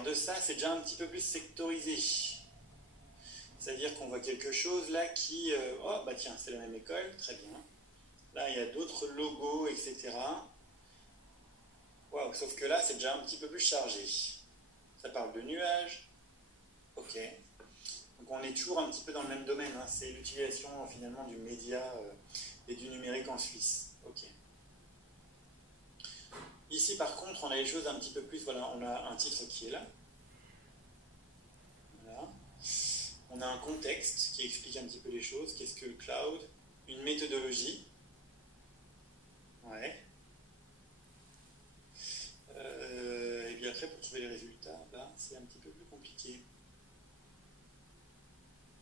partir de ça, c'est déjà un petit peu plus sectorisé. C'est-à-dire qu'on voit quelque chose là qui... oh, bah tiens, c'est la même école, très bien. Là, il y a d'autres logos, etc. Wow, sauf que là, c'est déjà un petit peu plus chargé. Ça parle de nuages. Ok. Donc on est toujours un petit peu dans le même domaine. Hein. C'est l'utilisation finalement du média et du numérique en Suisse. Ok. Ici, par contre, on a les choses un petit peu plus... Voilà, on a un titre qui est là. Voilà. On a un contexte qui explique un petit peu les choses. Qu'est-ce que le cloud? Une méthodologie. Ouais. Et puis après, pour trouver les résultats, là, c'est un petit peu plus compliqué.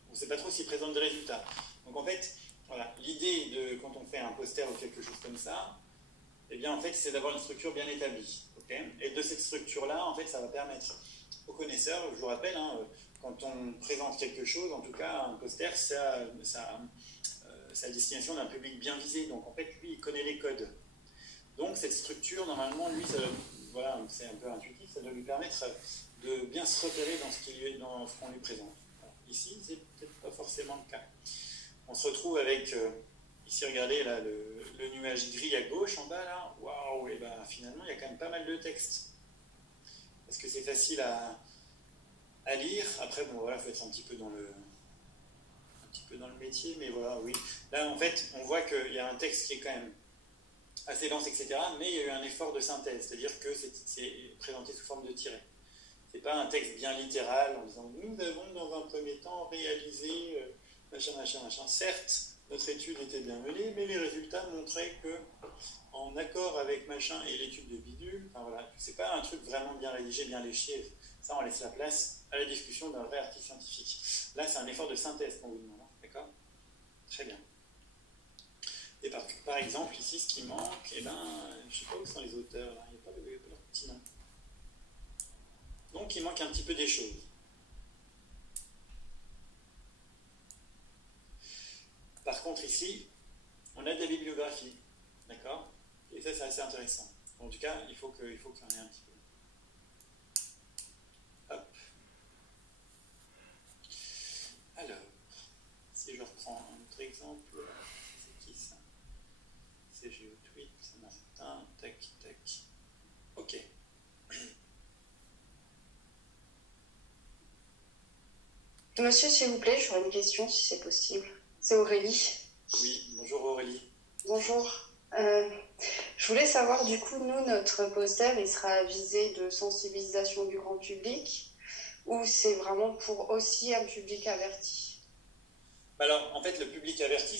On ne sait pas trop s'il présente des résultats. Donc en fait, voilà, l'idée de quand on fait un poster ou quelque chose comme ça, eh bien en fait, c'est d'avoir une structure bien établie. Okay, et de cette structure-là, en fait, ça va permettre aux connaisseurs, je vous rappelle, hein, quand on présente quelque chose, en tout cas, un poster, c'est à destination d'un public bien visé. Donc en fait, lui, il connaît les codes. Donc cette structure, normalement, lui, voilà, c'est un peu intuitif, ça doit lui permettre de bien se repérer dans ce qu'on lui présente. Alors, ici, c'est peut-être pas forcément le cas. On se retrouve avec, ici, regardez, là, le nuage gris à gauche, en bas, là, waouh, et ben finalement, il y a quand même pas mal de texte. Parce que c'est facile à lire. Après, bon, voilà, il faut être un petit peu dans le métier, mais voilà, oui. Là, en fait, on voit qu'il y a un texte qui est quand même assez dense, etc., mais il y a eu un effort de synthèse, c'est-à-dire que c'est présenté sous forme de tiret. C'est pas un texte bien littéral en disant « Nous avons dans un premier temps réalisé machin, machin, machin ». Certes, notre étude était bien menée, mais les résultats montraient que, en accord avec machin et l'étude de bidule, enfin voilà, c'est pas un truc vraiment bien rédigé, bien léché. Ça, on laisse la place à la discussion d'un vrai article scientifique. Là, c'est un effort de synthèse qu'on vous demande, d'accord? Très bien. Et par exemple, ici, ce qui manque, eh ben, je ne sais pas où sont les auteurs, là. Il n'y a pas leur petit nom. Donc, il manque un petit peu des choses. Par contre, ici, on a de la bibliographie, d'accord? Et ça, c'est assez intéressant. En tout cas, il faut qu'il y en ait un petit peu. Hop. Alors, si je reprends un autre exemple, c'est qui ça? C'est GeoTweet, Martin, tac, tac. Ok. Monsieur, s'il vous plaît, j'aurais une question, si c'est possible. C'est Aurélie. Oui, bonjour Aurélie. Bonjour. Je voulais savoir, du coup, nous, notre poster, il sera à visée de sensibilisation du grand public ou c'est vraiment pour aussi un public averti? Alors, en fait, le public averti,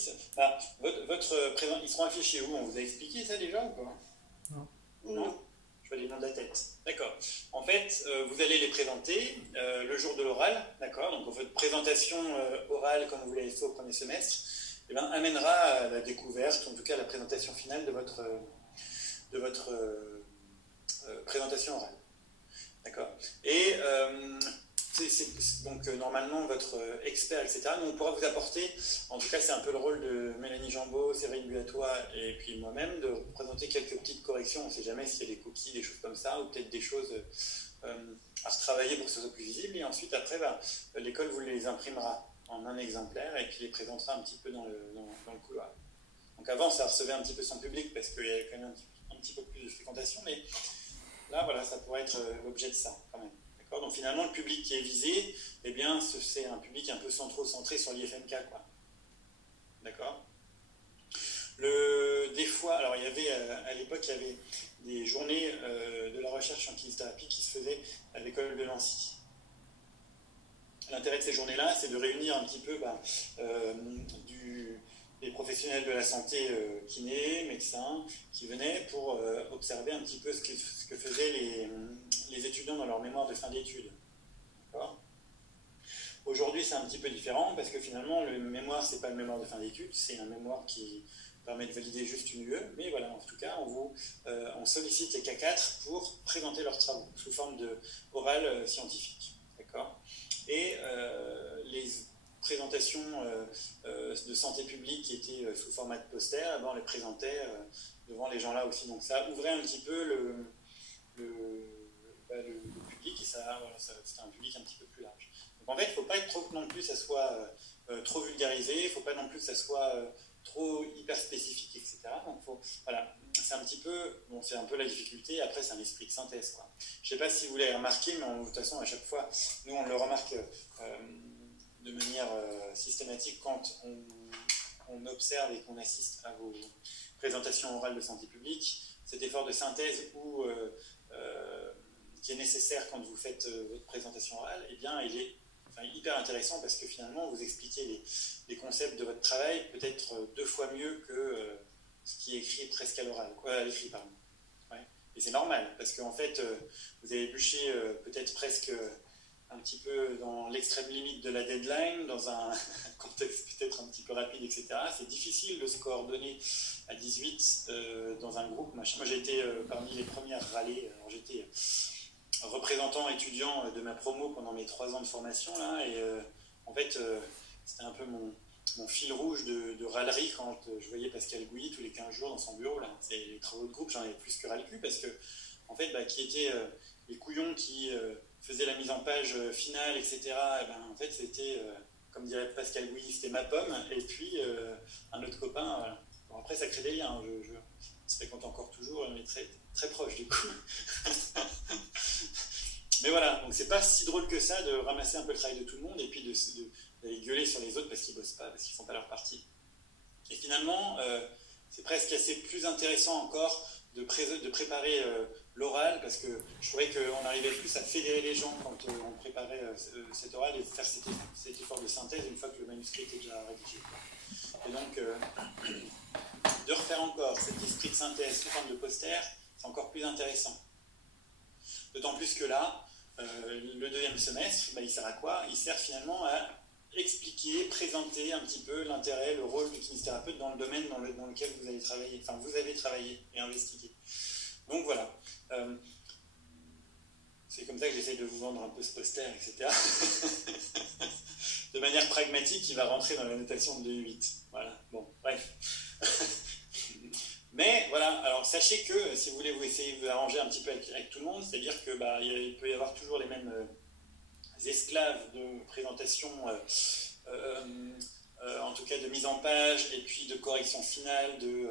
votre présent, ils seront affichés où? On vous a expliqué ça déjà ou pas? Non. Non. Je vais les noms de la tête. D'accord. En fait, vous allez les présenter le jour de l'oral, d'accord? Donc, votre présentation orale, comme vous l'avez fait au premier semestre, eh ben, amènera à la découverte, en tout cas à la présentation finale de votre présentation orale. D'accord? Et donc normalement votre expert, etc. Nous, on pourra vous apporter, en tout cas c'est un peu le rôle de Mélanie Jambeau, Séverine Buatois et puis moi-même, de vous présenter quelques petites corrections. On ne sait jamais s'il y a des coquilles, des choses comme ça, ou peut-être des choses à retravailler pour que ce soit plus visible. Et ensuite, après, l'école vous les imprimera en un exemplaire et puis les présentera un petit peu dans le couloir. Donc avant, ça recevait un petit peu son public parce qu'il y avait quand même un petit peu plus de fréquentation, mais là, voilà, ça pourrait être l'objet de ça, quand même. D'accord? Donc finalement, le public qui est visé, eh bien, c'est un public un peu centré sur l'IFMK, quoi. D'accord? Des fois, alors il y avait, à l'époque, il y avait des journées de la recherche en kinésithérapie qui se faisaient à l'école de Nancy. L'intérêt de ces journées-là, c'est de réunir un petit peu des professionnels de la santé, kinés, médecins, qui venaient pour observer un petit peu ce que faisaient les étudiants dans leur mémoire de fin d'études. Aujourd'hui, c'est un petit peu différent, parce que finalement, le mémoire, c'est pas le mémoire de fin d'études, c'est un mémoire qui permet de valider juste une UE, mais voilà, en tout cas, on sollicite les K4 pour présenter leurs travaux, sous forme de oral scientifique. D'accord? Et les présentations de santé publique qui étaient sous format de poster, on les présentait devant les gens là aussi. Donc ça ouvrait un petit peu le public public, et ça, voilà, c'était un public un petit peu plus large. Donc en fait, il ne faut pas être trop non plus que ça soit trop vulgarisé, il ne faut pas non plus que ça soit trop hyper spécifique, etc. Donc voilà, c'est un petit peu, bon, c'est un peu la difficulté. Après, c'est un esprit de synthèse, quoi. Je ne sais pas si vous l'avez remarqué, mais de toute façon, à chaque fois, nous, on le remarque de manière systématique quand on observe et qu'on assiste à vos présentations orales de santé publique. Cet effort de synthèse qui est nécessaire quand vous faites votre présentation orale, eh bien, il est hyper intéressant parce que finalement, vous expliquez les concepts de votre travail peut-être 2 fois mieux que ce qui est écrit presque à l'oral, à l'écrit, pardon. Ouais. Et c'est normal parce qu'en fait, vous avez bûché peut-être presque un petit peu dans l'extrême limite de la deadline, dans un contexte peut-être un petit peu rapide, etc. C'est difficile de se coordonner à 18 dans un groupe, machin. Moi, j'ai été parmi les premiers à râler. Alors, j'étais représentant étudiant de ma promo pendant mes 3 ans de formation, là, et en fait, c'était un peu mon fil rouge de râlerie quand je voyais Pascal Gouilly tous les 15 jours dans son bureau, là. C'est les travaux de groupe, j'en avais plus que ras le cul, parce que, en fait, qui étaient les couillons qui faisaient la mise en page finale, etc., et en fait, c'était, comme dirait Pascal Gouilly, c'était ma pomme, et puis un autre copain, voilà. Bon, après, ça crée des liens, je se fréquente encore toujours, on est très, très proche, du coup. Mais voilà, donc c'est pas si drôle que ça de ramasser un peu le travail de tout le monde et puis d'aller gueuler sur les autres parce qu'ils bossent pas, parce qu'ils font pas leur partie. Et finalement, c'est presque assez plus intéressant encore de préparer l'oral, parce que je trouvais qu'on arrivait plus à fédérer les gens quand on préparait cet oral et faire cet effort de synthèse une fois que le manuscrit était déjà rédigé. Et donc, de refaire encore cet esprit de synthèse sous forme de poster, c'est encore plus intéressant. D'autant plus que là, le 2e semestre, il sert à quoi? Il sert finalement à expliquer, présenter un petit peu l'intérêt, le rôle du kinésithérapeute dans le domaine dans lequel vous avez travaillé et investigué. Donc voilà. C'est comme ça que j'essaye de vous vendre un peu ce poster, etc. De manière pragmatique, il va rentrer dans la notation de 2.8. Voilà, bon, bref. Mais voilà, alors sachez que si vous voulez vous essayer de vous arranger un petit peu avec tout le monde, c'est-à-dire que il peut y avoir toujours les mêmes esclaves de présentation, en tout cas de mise en page et puis de correction finale de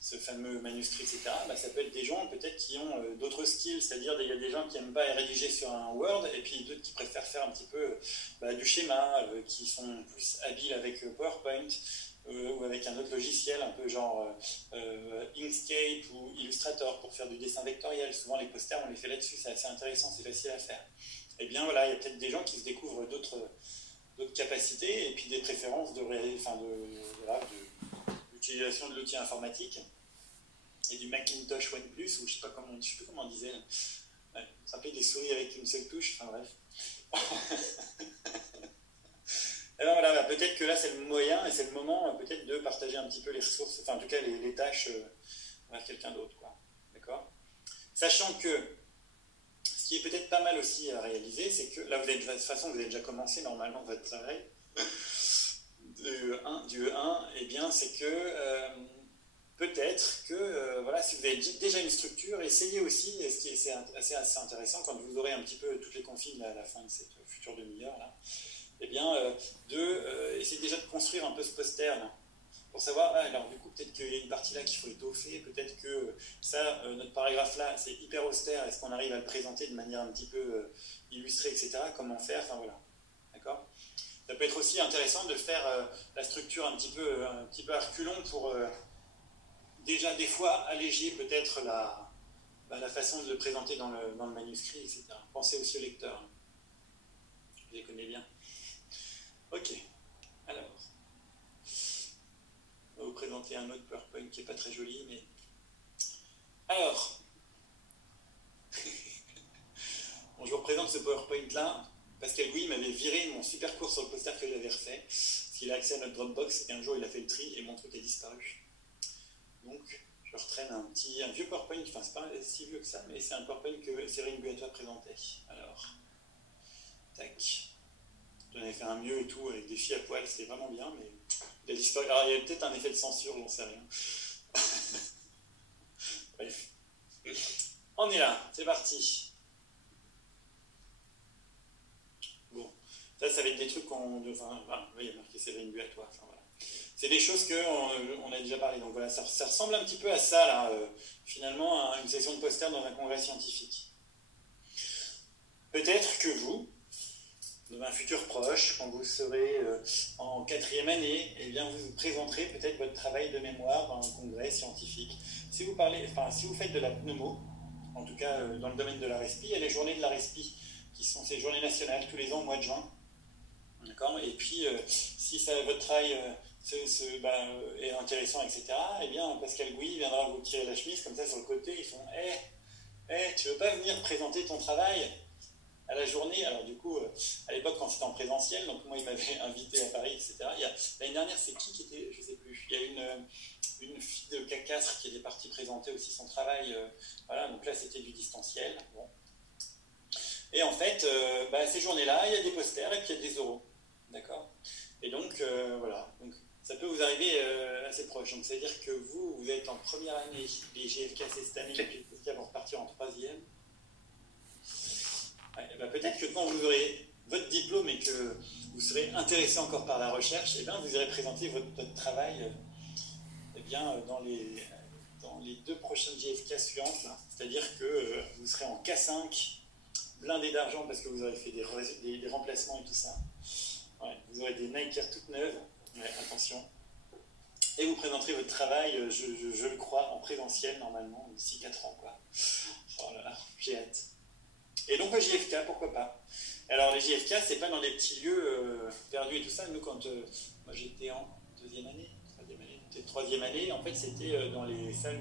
ce fameux manuscrit, etc. Ça peut être des gens peut-être qui ont d'autres skills, c'est-à-dire il y a des gens qui n'aiment pas rédiger sur un Word et puis d'autres qui préfèrent faire un petit peu du schéma, qui sont plus habiles avec PowerPoint. Ou avec un autre logiciel, un peu genre Inkscape ou Illustrator pour faire du dessin vectoriel. Souvent, les posters, on les fait là-dessus, c'est assez intéressant, c'est facile à faire. Et bien voilà, il y a peut-être des gens qui se découvrent d'autres capacités et puis des préférences d'utilisation de l'outil informatique et du Macintosh OnePlus, ou je sais plus comment on disait. Ouais, ça s'appelait des souris avec une seule touche, enfin bref. Alors voilà, peut-être que là c'est le moyen et c'est le moment peut-être de partager un petit peu les ressources, enfin en tout cas les tâches vers quelqu'un d'autre, quoi. D'accord ? Sachant que ce qui est peut-être pas mal aussi à réaliser, c'est que là de toute façon vous avez déjà commencé normalement votre travail du E1, et bien c'est que peut-être que voilà, si vous avez déjà une structure, essayez aussi, ce qui est assez intéressant quand vous aurez un petit peu toutes les consignes à la fin de cette future demi-heure là. Eh bien, essayer déjà de construire un peu ce poster là, pour savoir, alors du coup, peut-être qu'il y a une partie là qu'il faut étoffer, peut-être que ça, notre paragraphe là, c'est hyper austère, est-ce qu'on arrive à le présenter de manière un petit peu illustrée, etc., comment faire, enfin voilà, d'accord ? Ça peut être aussi intéressant de faire la structure un petit peu à reculons pour déjà des fois alléger peut-être la façon de le présenter dans le manuscrit, etc. Pensez aussi au lecteur, je les connais bien. Ok, alors, on va vous présenter un autre PowerPoint qui n'est pas très joli, mais... Alors, bon, je vous représente ce PowerPoint-là. Pascal Gouilly m'avait viré mon super cours sur le poster que j'avais refait, parce qu'il a accès à notre Dropbox, et un jour il a fait le tri, et mon truc a disparu. Donc, je retraîne un vieux PowerPoint, enfin c'est pas si vieux que ça, mais c'est un PowerPoint que Cyril Buatois présentait. Alors, tac... J'en avais fait un mieux et tout, avec des filles à poil, c'était vraiment bien, mais il a disparu. Alors il y avait peut-être un effet de censure, j'en sais rien. Bref. On est là, c'est parti. Ça va être des trucs qu'on... Enfin, voilà, il y a marqué Séverine Buatois. Enfin, voilà. C'est des choses qu'on a déjà parlé. Donc voilà, ça ressemble un petit peu à ça, là, finalement, à une session de poster dans un congrès scientifique. Peut-être que vous, dans un futur proche, quand vous serez en 4e année, eh bien vous présenterez peut-être votre travail de mémoire dans un congrès scientifique. Si vous faites de la pneumo, en tout cas dans le domaine de la respi, il y a les journées de la respi, qui sont ces journées nationales tous les ans au mois de juin. D'accord. Et puis, si votre travail est intéressant, etc., eh bien Pascal Gouy viendra vous tirer la chemise comme ça sur le côté. Ils font tu veux pas venir présenter ton travail à la journée? Alors du coup, à l'époque quand c'était en présentiel, donc moi il m'avait invité à Paris, etc. L'année dernière, c'est qui était, je sais plus, il y a une fille de CAC4 qui était partie présenter aussi son travail, voilà, donc là c'était du distanciel. Bon. Et en fait, ces journées-là, il y a des posters et puis il y a des oraux, d'accord. Et donc voilà, donc ça peut vous arriver assez proche. Donc c'est-à-dire que vous êtes en première année, les GFK c'est cette année, les GFK vont repartir en 3e. Peut-être que quand vous aurez votre diplôme et que vous serez intéressé encore par la recherche, eh bien, vous irez présenter votre travail dans les 2 prochaines GFK suivantes. C'est-à-dire que vous serez en K5, blindé d'argent parce que vous aurez fait des remplacements et tout ça. Ouais, vous aurez des Nike Air toutes neuves, attention. Et vous présenterez votre travail, je le crois, en présentiel normalement, d'ici 4 ans, quoi. Oh là là, j'ai hâte. Et donc le JFK, pourquoi pas. Alors les JFK, c'est pas dans des petits lieux perdus et tout ça. Nous, quand moi j'étais en 2e année, 3e année, en fait c'était dans les salles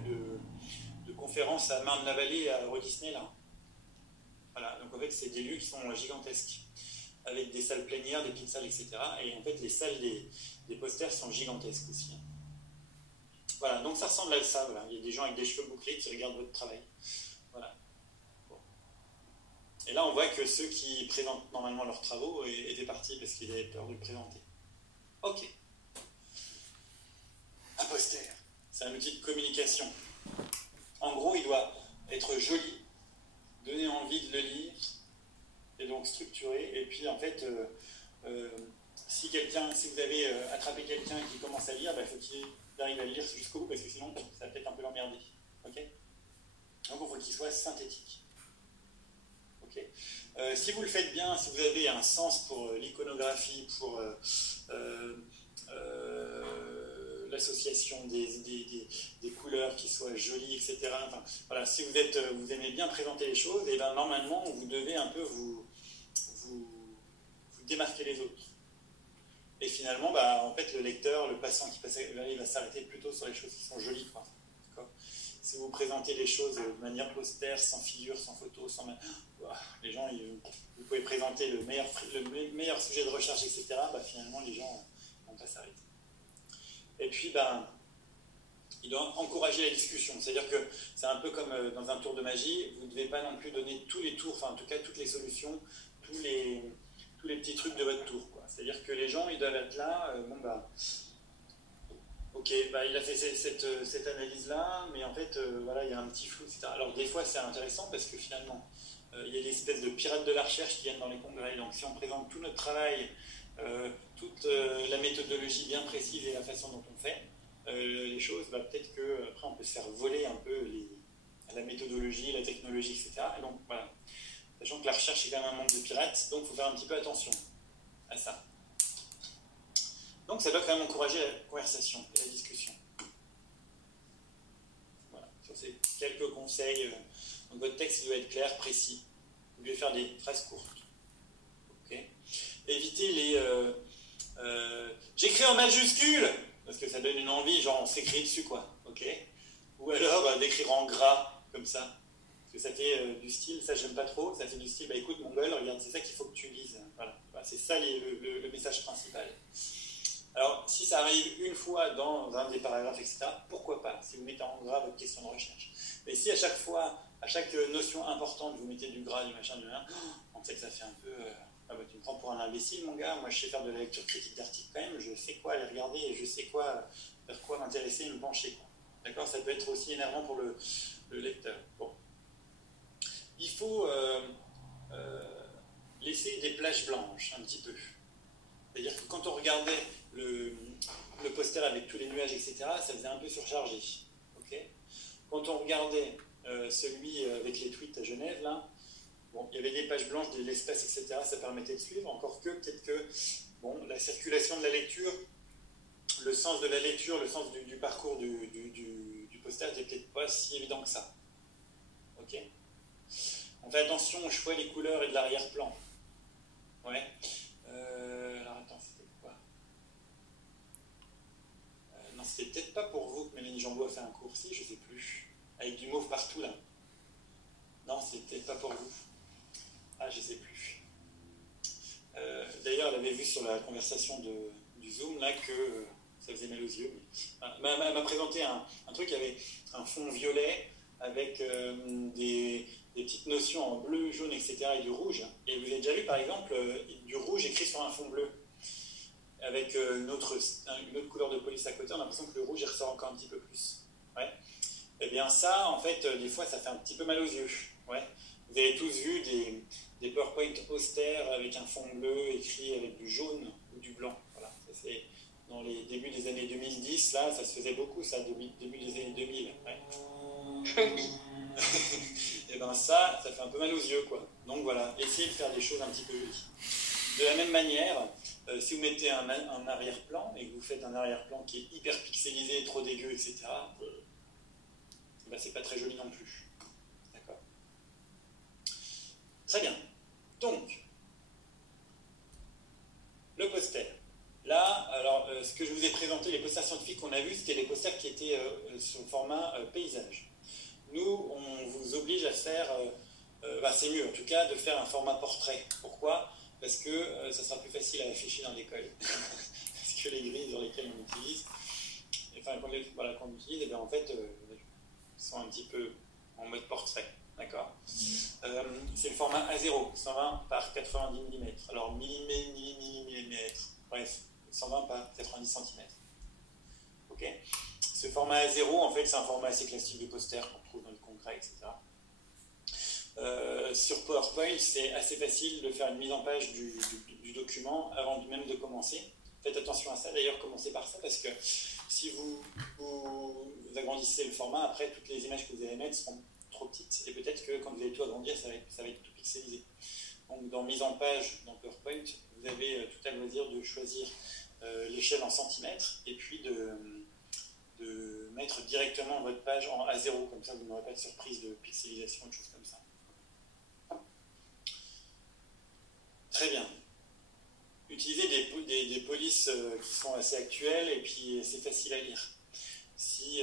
de conférences à Marne-la-Vallée, à Euro Disney, là. Voilà, donc en fait c'est des lieux qui sont gigantesques, avec des salles plénières, des petites salles, etc. Et en fait les salles des posters sont gigantesques aussi. Voilà, donc ça ressemble à ça, voilà. Il y a des gens avec des cheveux bouclés qui regardent votre travail. Voilà. Et là, on voit que ceux qui présentent normalement leurs travaux étaient partis parce qu'ils avaient peur de le présenter. Ok. Un poster, c'est un outil de communication. En gros, il doit être joli, donner envie de le lire, et donc structuré. Et puis, en fait, si vous avez attrapé quelqu'un qui commence à lire, il faut qu'il arrive à le lire jusqu'au bout, parce que sinon, ça va peut-être un peu l'emmerder. Ok. Donc, il faut qu'il soit synthétique. Okay. Si vous le faites bien, si vous avez un sens pour l'iconographie, pour l'association des couleurs qui soient jolies, etc. Enfin, voilà, si vous aimez bien présenter les choses, et ben normalement vous devez un peu vous démarquer les autres. Et finalement, en fait, le lecteur, le passant qui passe, il va s'arrêter plutôt sur les choses qui sont jolies, quoi. Si vous présentez les choses de manière poster, sans figure, sans photo, les gens, vous pouvez présenter le meilleur sujet de recherche, etc. Finalement, les gens ne vont pas s'arrêter. Et puis, il doit encourager la discussion. C'est-à-dire que c'est un peu comme dans un tour de magie, vous ne devez pas non plus donner tous les tours, enfin en tout cas toutes les solutions, tous les petits trucs de votre tour, quoi. C'est-à-dire que les gens, ils doivent être là, ok, il a fait cette analyse-là, mais en fait, voilà, il y a un petit flou, etc. Alors des fois, c'est intéressant parce que finalement, il y a des espèces de pirates de la recherche qui viennent dans les congrès. Donc si on présente tout notre travail, toute la méthodologie bien précise et la façon dont on fait les choses, peut-être qu'après on peut se faire voler un peu la méthodologie, la technologie, etc. Et donc voilà, sachant que la recherche est quand même un monde de pirates, donc il faut faire un petit peu attention à ça. Donc ça doit quand même encourager la conversation et la discussion. Voilà, sur ces quelques conseils. Donc votre texte doit être clair, précis. Vous devez faire des phrases courtes. Okay. Évitez les j'écris en majuscule, parce que ça donne une envie, genre on s'écrit dessus, quoi. Okay. Ou alors d'écrire en gras, comme ça. Parce que ça fait du style, ça j'aime pas trop, ça fait du style, écoute mon gueule, regarde, c'est ça qu'il faut que tu lises. Voilà. C'est ça le message principal. Alors, si ça arrive une fois dans un des paragraphes, etc., pourquoi pas, si vous mettez en gras votre question de recherche. Mais si à chaque fois, à chaque notion importante, vous mettez du gras, du machin, on sait que ça fait un peu... tu me prends pour un imbécile, mon gars, moi je sais faire de la lecture critique d'articles quand même, je sais quoi aller regarder et je sais vers quoi m'intéresser et me pencher, quoi. D'accord. Ça peut être aussi énervant pour le lecteur. Bon. Il faut... laisser des plages blanches, un petit peu. C'est-à-dire que quand on regardait le poster avec tous les nuages, etc., ça faisait un peu surchargé. Okay, quand on regardait celui avec les tweets à Genève, là, bon, il y avait des pages blanches, de l'espace, etc., ça permettait de suivre, encore que peut-être que bon, la circulation de la lecture, le sens de la lecture, le sens du parcours du poster n'était peut-être pas si évident que ça. Ok. On fait attention au choix des couleurs et de l'arrière-plan. Ouais. Alors attends, c'était quoi? Non, c'était peut-être pas pour vous que Mélanie Jambeau a fait un cours, si, je sais plus. Avec du mauve partout, là. Non, c'était peut-être pas pour vous. Ah, je sais plus. D'ailleurs, elle avait vu sur la conversation du Zoom, là, que ça faisait mal aux yeux. Mais... Elle m'a présenté un truc, il y avait un fond violet avec des petites notions en bleu, jaune, etc. et du rouge. Et vous avez déjà vu, par exemple, du rouge écrit sur un fond bleu. Avec une autre couleur de police à côté, on a l'impression que le rouge il ressort encore un petit peu plus. Ouais. Et bien ça, en fait, des fois, ça fait un petit peu mal aux yeux. Ouais. Vous avez tous vu des PowerPoint austères avec un fond bleu écrit avec du jaune ou du blanc. Voilà. Ça, c'est dans les débuts des années 2010, là, ça se faisait beaucoup, ça, début des années 2000. Ouais. Et bien ça fait un peu mal aux yeux, quoi. Donc voilà, essayez de faire des choses un petit peu jolies. De la même manière, si vous mettez un arrière-plan et que vous faites un arrière-plan qui est hyper pixelisé, trop dégueu, etc., ben c'est pas très joli non plus. D'accord. Très bien. Donc, le poster. Là, alors, ce que je vous ai présenté, les posters scientifiques qu'on a vus, c'était les posters qui étaient sur le format paysage. Nous, on vous oblige à faire, c'est mieux en tout cas, de faire un format portrait. Pourquoi ? Parce que ça sera plus facile à afficher dans l'école. Parce que les grilles sur lesquelles on utilise, enfin, qu'on utilise, et bien, en fait, sont un petit peu en mode portrait. D'accord. C'est le format A0, 120 par 90 mm. Alors, millimètres, bref, 120 par 90 cm. Ok. Ce format A0, en fait, c'est un format assez classique de poster qu'on trouve dans le congrès, etc. Sur PowerPoint, c'est assez facile de faire une mise en page du document avant même de commencer. Faites attention à ça, d'ailleurs, commencez par ça, parce que si vous agrandissez le format, après, toutes les images que vous allez mettre seront trop petites, et peut-être que quand vous allez tout agrandir, ça va être tout pixelisé. Donc, dans mise en page, dans PowerPoint, vous avez tout à loisir de choisir l'échelle en centimètres, et puis de mettre directement votre page en A0, comme ça vous n'aurez pas de surprise de pixelisation ou de choses comme ça. Très bien. Utilisez des polices qui sont assez actuelles et puis c'est facile à lire. Si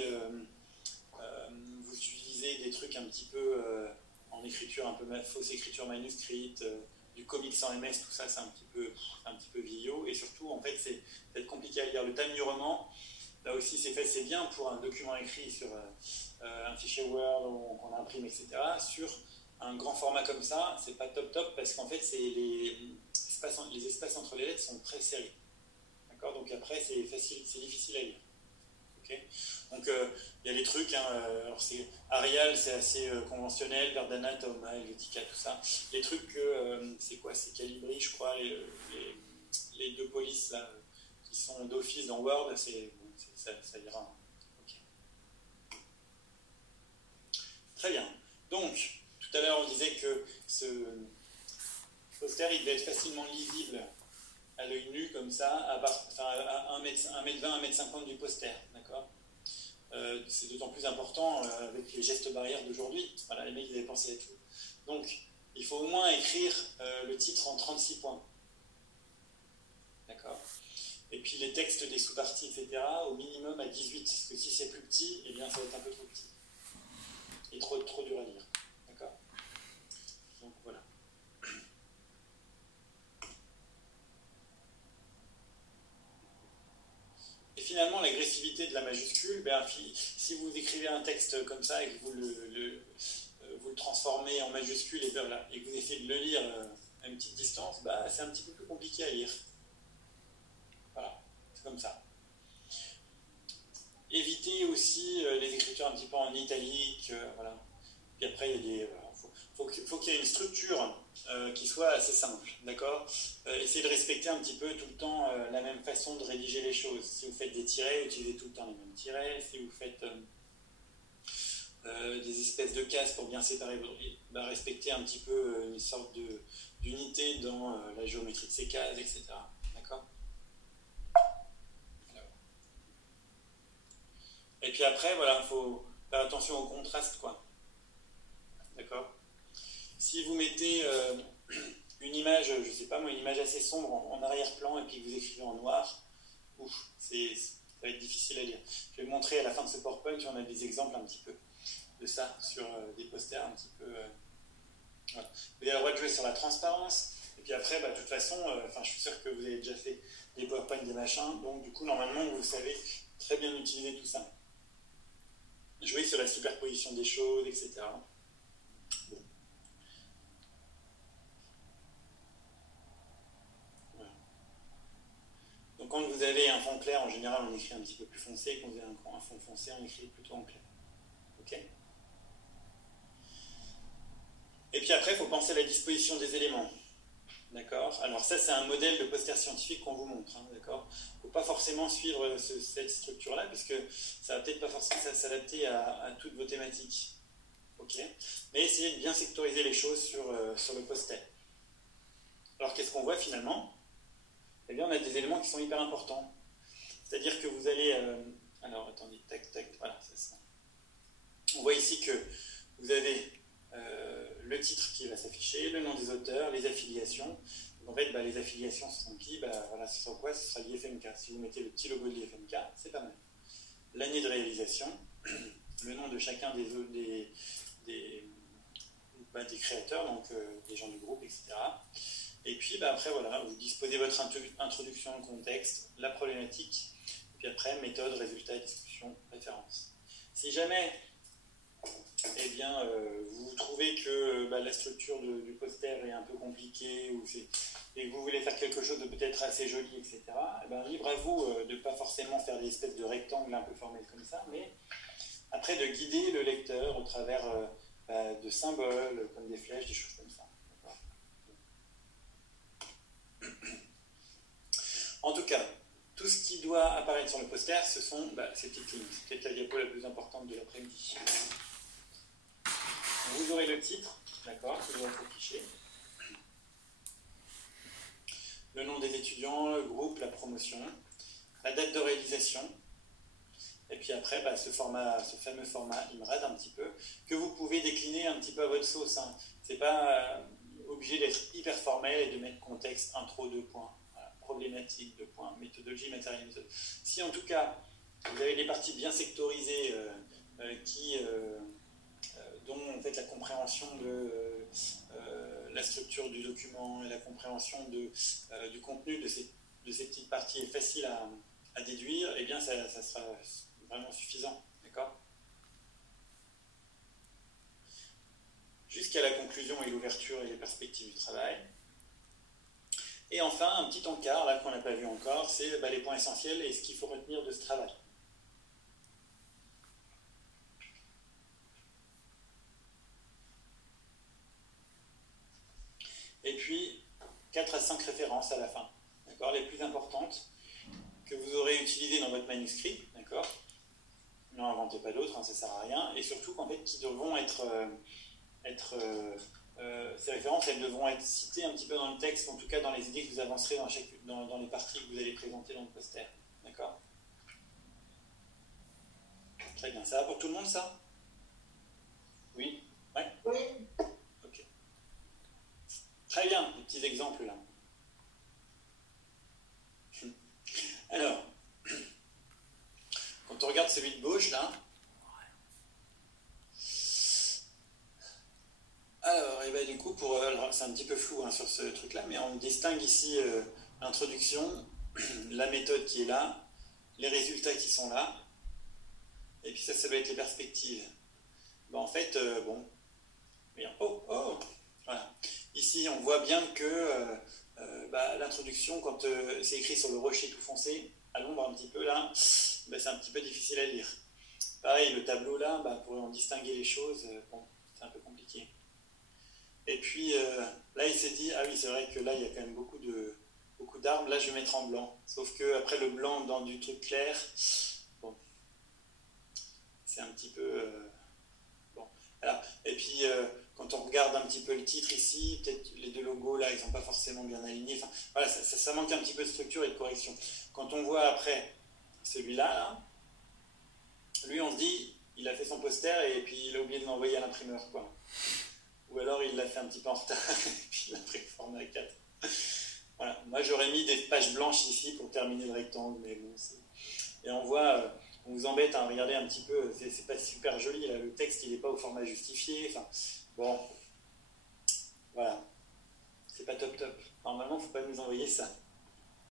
vous utilisez des trucs un petit peu en écriture, un peu fausse écriture manuscrite, du comics en MS, tout ça, c'est un petit peu vieillot, et surtout, en fait, c'est peut-être compliqué à lire. Le timurement, là aussi, c'est bien pour un document écrit sur un fichier Word qu'on imprime, etc. Sur un grand format comme ça, c'est pas top parce qu'en fait, les espaces entre les lettres sont très serrés. D'accord. Donc après, c'est difficile à lire. Okay. Donc il y a des trucs, hein, alors Arial, c'est assez conventionnel, Verdana, Taoma, Helvetica, tout ça. Les trucs, c'est quoi? C'est Calibri, je crois, les deux polices là, qui sont d'office dans Word, ça ira. Okay. Très bien. Donc, tout à l'heure, on disait que ce poster, il devait être facilement lisible à l'œil nu, comme ça, à 1m20, 1m50 du poster. D'accord. C'est d'autant plus important avec les gestes barrières d'aujourd'hui. Voilà, les mecs, ils avaient pensé à tout. Donc, il faut au moins écrire le titre en 36 points. D'accord. Et puis les textes des sous-parties, etc., au minimum à 18. Parce que si c'est plus petit, eh bien, ça va être un peu trop petit. Et trop dur à lire. D'accord. Donc, voilà. Et finalement, l'agressivité de la majuscule, si vous écrivez un texte comme ça et que vous le transformez en majuscule et que vous essayez de le lire à une petite distance, c'est un petit peu plus compliqué à lire. Voilà, c'est comme ça. Évitez aussi les écritures un petit peu en italique, voilà. Puis après, il y a faut qu'il y ait une structure qui soit assez simple, d'accord. Essayez de respecter un petit peu tout le temps la même façon de rédiger les choses. Si vous faites des tirets, utilisez tout le temps les mêmes tirets. Si vous faites des espèces de cases pour bien séparer vos... respectez un petit peu une sorte d'unité dans la géométrie de ces cases, etc. D'accord. Et puis après, voilà, il faut faire attention au contraste, quoi. D'accord. Si vous mettez une image, je sais pas moi, une image assez sombre en arrière-plan et puis que vous écrivez en noir, ouf, ça va être difficile à lire. Je vais vous montrer à la fin de ce PowerPoint, on a des exemples un petit peu de ça sur des posters un petit peu. Voilà. Vous avez le droit de jouer sur la transparence. Et puis après, de toute façon, je suis sûr que vous avez déjà fait des PowerPoint, des machins, donc du coup, normalement, vous savez très bien utiliser tout ça. Jouer sur la superposition des choses, etc. Bon. Voilà. Donc quand vous avez un fond clair, en général, on écrit un petit peu plus foncé. Quand vous avez un fond foncé, on écrit plutôt en clair. Ok. Et puis après, il faut penser à la disposition des éléments. D'accord. Alors ça, c'est un modèle de poster scientifique qu'on vous montre. Hein, d'accord. Il ne faut pas forcément suivre cette structure-là, puisque ça ne va peut-être pas forcément s'adapter à toutes vos thématiques. Ok. Mais essayez de bien sectoriser les choses sur le poster. Alors qu'est-ce qu'on voit finalement? Eh bien, on a des éléments qui sont hyper importants. C'est-à-dire que vous allez... alors, attendez, tac, tac, voilà, c'est ça. On voit ici que vous avez le titre qui va s'afficher, le nom des auteurs, les affiliations. Donc, en fait, les affiliations, ce sont qui? Voilà, ce sera quoi? Ce sera l'IFMK. Si vous mettez le petit logo de l'IFMK, c'est pas mal. L'année de réalisation, le nom de chacun des créateurs, donc des gens du groupe, etc. Et puis après, voilà, vous disposez votre introduction, le contexte, la problématique, et puis après, méthode, résultat, discussion, référence. Si jamais vous trouvez que la structure du poster est un peu compliquée et que vous voulez faire quelque chose de peut-être assez joli, etc., libre à vous de ne pas forcément faire des espèces de rectangles un peu formels comme ça, mais après de guider le lecteur au travers de symboles, comme des flèches, des choses comme ça. En tout cas, tout ce qui doit apparaître sur le poster, ce sont ces petites lignes. C'est peut-être la diapo la plus importante de l'après-midi. Vous aurez le titre, d'accord, qui doit être affiché. Le nom des étudiants, le groupe, la promotion, la date de réalisation. Et puis après, ce fameux format IMRAD un petit peu, que vous pouvez décliner un petit peu à votre sauce. Hein. C'est pas obligé d'être hyper formel et de mettre contexte, intro, 2 points, voilà, problématique, 2 points, méthodologie, matériel, méthode. Si en tout cas, vous avez des parties bien sectorisées dont en fait la compréhension de la structure du document et la compréhension du contenu de ces petites parties est facile à déduire, eh bien ça sera vraiment suffisant, d'accord? Jusqu'à la conclusion et l'ouverture et les perspectives du travail. Et enfin, un petit encart, là qu'on n'a pas vu encore, c'est les points essentiels et ce qu'il faut retenir de ce travail. Et puis, 4 à 5 références à la fin, d'accord, les plus importantes que vous aurez utilisées dans votre manuscrit, d'accord. N'en inventez pas d'autres, hein, ça ne sert à rien, et surtout qu'en fait, qui devront ces références, elles devront être citées un petit peu dans le texte, en tout cas dans les idées que vous avancerez dans les parties que vous allez présenter dans le poster, d'accord. Très bien, ça va pour tout le monde, ça? Oui? Ouais? Oui. Ok. Très bien, des petits exemples là. Alors, quand on regarde celui de gauche là, alors, et du coup, c'est un petit peu flou hein, sur ce truc-là, mais on distingue ici l'introduction, la méthode qui est là, les résultats qui sont là, et puis ça doit être les perspectives. En fait, voilà. Ici, on voit bien que l'introduction, quand c'est écrit sur le rocher tout foncé, à l'ombre un petit peu là, c'est un petit peu difficile à lire. Pareil, le tableau là, pour en distinguer les choses, c'est un peu compliqué. Et puis là, il s'est dit, ah oui, c'est vrai que là, il y a quand même beaucoup d'arbres. Là, je vais mettre en blanc. Sauf que après le blanc dans du truc clair, bon, c'est un petit peu... bon, voilà. Et puis, quand on regarde un petit peu le titre ici, peut-être les deux logos, là, ils ne sont pas forcément bien alignés. Enfin, voilà, ça manque un petit peu de structure et de correction. Quand on voit après celui-là, là, lui, on se dit, il a fait son poster et puis il a oublié de l'envoyer à l'imprimeur, quoi. Ou alors il l'a fait un petit peu en retard et puis il l'a pris format A4. Voilà. Moi, j'aurais mis des pages blanches ici pour terminer le rectangle, mais bon, et on voit, on vous embête à regarder un petit peu, c'est pas super joli, là, le texte, il n'est pas au format justifié, enfin, bon, voilà, c'est pas top top. Normalement, il ne faut pas nous envoyer ça.